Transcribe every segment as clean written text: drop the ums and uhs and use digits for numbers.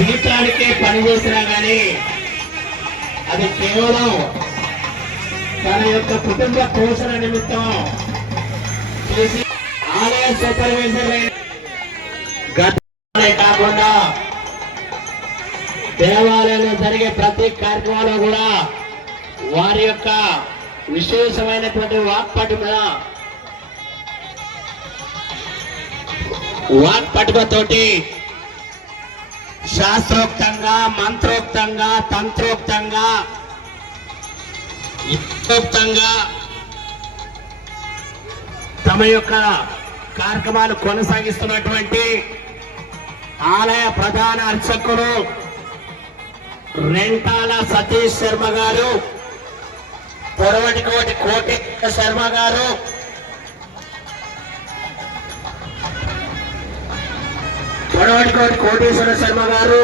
జీతానికే పనిచేసినా కానీ అది కేవలం తన యొక్క కుటుంబ పోషణ నిమిత్తం చేసి ఆలయ సూపర్వైజర్ కాకుండా దేవాలయంలో జరిగే ప్రతి కార్యక్రమంలో కూడా వారి యొక్క విశేషమైనటువంటి వాక్పటిమతోటి శాస్త్రోక్తంగా, మంత్రోక్తంగా, తంత్రోక్తంగా, యుక్తోక్తంగా తమ యొక్క కార్యక్రమాలు కొనసాగిస్తున్నటువంటి ఆలయ ప్రధాన అర్చకులు రెంటాల సతీష్ శర్మ గారు, పొరవటికోటి కోటి శర్మ గారు, పొరవటికోటి కోటేశ్వర శర్మ గారు,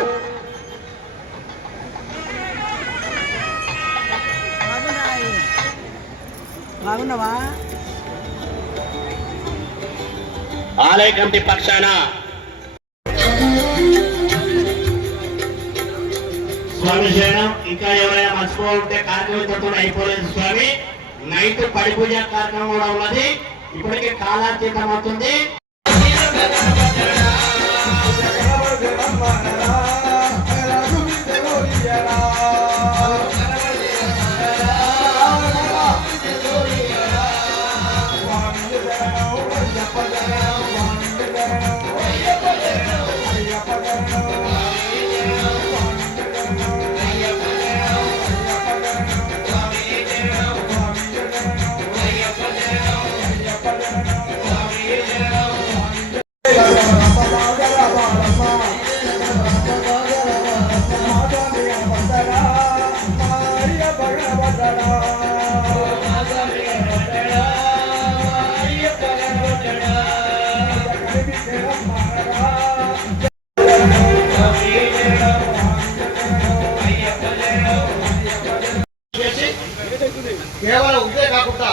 ఆలయ కమిటీ పక్షాన స్వామి శరణం. ఇంకా ఎవరైనా మర్చిపోతుంటే కార్యక్రమంతో అయిపోలేదు స్వామి. నైట్ పడి పూజ కార్యక్రమం కూడా ఉన్నది. ఇప్పటికే కాలాతీతం అవుతుంది. కేవలం ఇదే కాకుండా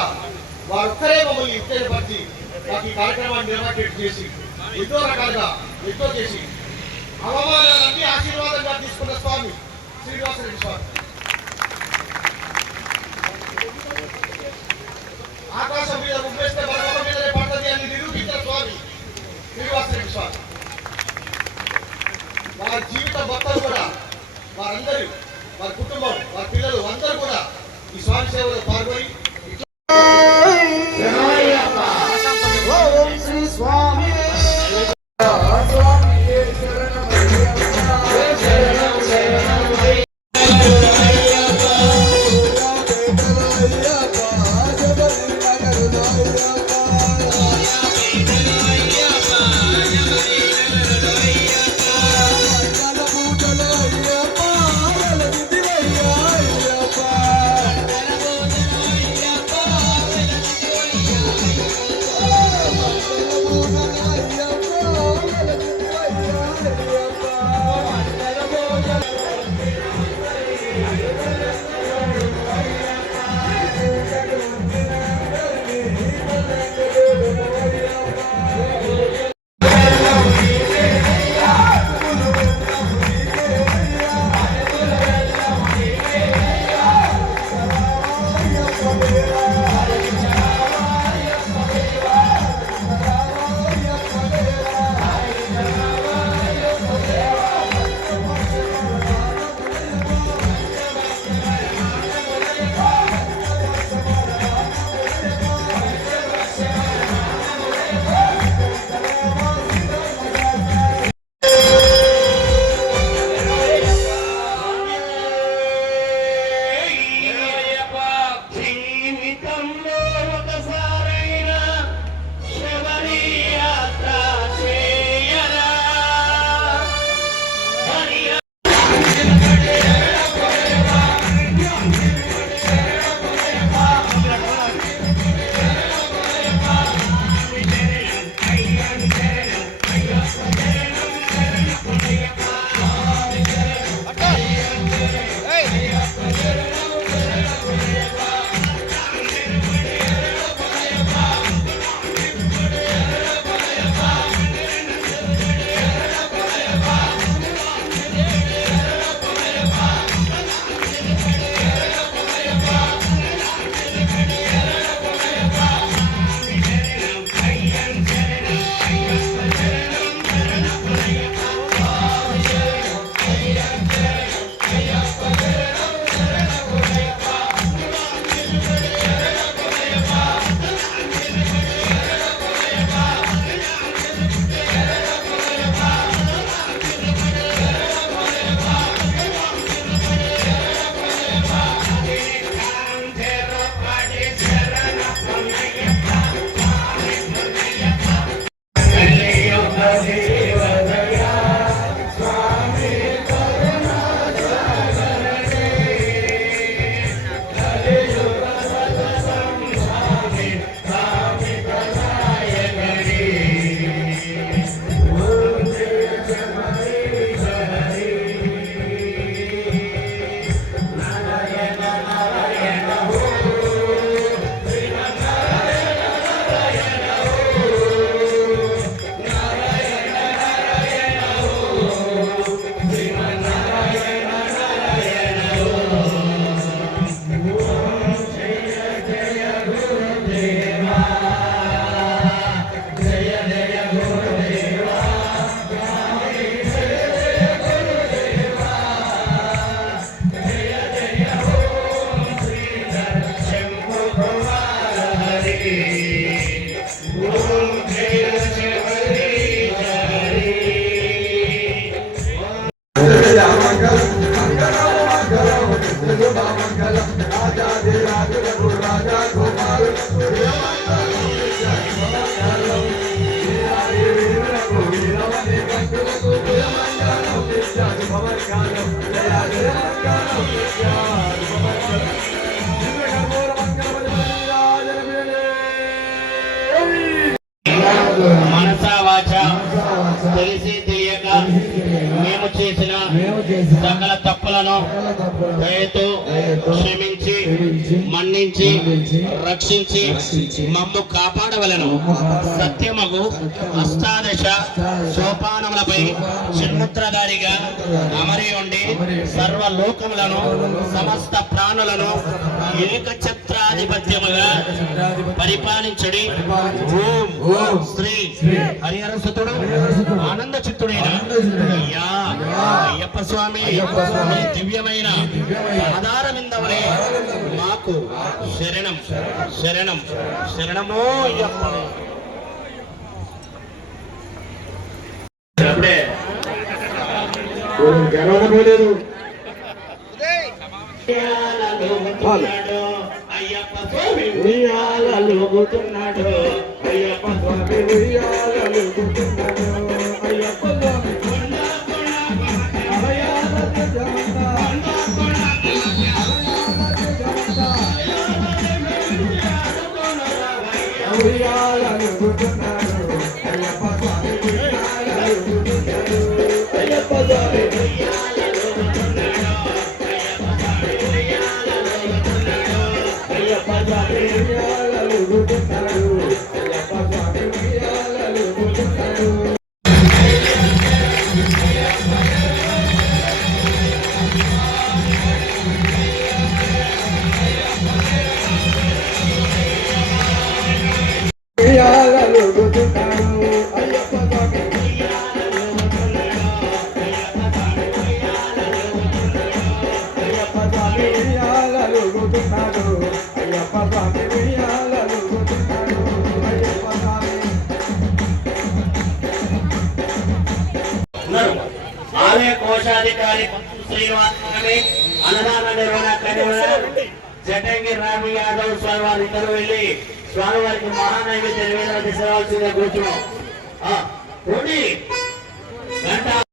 వారొక్కరే మమ్మల్ని ఉత్తేజపరిచి మాకు ఈ కార్యక్రమాన్ని నిర్వహించేట్ చేసి ఎంతో రకాలుగా ఎంతో చేసి అవమానాలన్నీ ఆశీర్వాదంగా తీసుకున్న స్వామి శ్రీనివాసరెడ్డి స్వామి. ఆకాశం మీద ఉప్పేస్తే మన మీదనే పడుతుంది అని నిరూపించిన స్వామి శ్రీనివాసరెడ్డి స్వామి. వారి జీవితం మొత్తం కూడా వారందరూ, వారి కుటుంబం, వారి పిల్లలు అందరూ కూడా ఈ స్వామి సేవలో పాల్గొని శ్రీ స్వామి మనసా వాచ తెలిసి తెలియక మేము చేసిన సకల తప్పులను దయతో క్షమించి మన్నించి రక్షించి మమ్ము కాపాడవలను. సత్యమగు అష్టాదశ సోపానములపై చిన్ముద్రధారిగా అమరి ఉండి సర్వలోకములను సమస్త ప్రాణులను ఏకఛత్రాధిపత్యముగా పరిపాలించుడి. ఓం శ్రీ హరిహర సుతుడు ఆనంద చిత్తుడైన అయ్యప్ప స్వామి దివ్యమైన ఆధారమిందవలే మాకు శరణం శరణం శరణమో అయ్యప్ప. అప్పుడే గెలవలేదు. అయ్యప్ప స్వామి ఉయ్యాలూగుతున్నాడు. అయ్యప్ప స్వామి ఉయ్యాలూగుతున్నాడు. అయ్యప్ప స్వామి ఉయ్యాలూగుతున్నాడు. అయ్యప్ప స్వామి ఉయ్యాలూగుతున్నాడు. అయ్యప్ప స్వామి ఆలయ కోశాధికారి శ్రీనివాస్ అన్నదాన నిర్వహణ కన్వీనర్ జటంగి రామి యాదవ్ స్వామి వారి ఇద్దరు వెళ్ళి స్వామివారికి మహానైవేద్య నివేదన తీసుకురావాల్సిందిగా కూర్చున్నాం.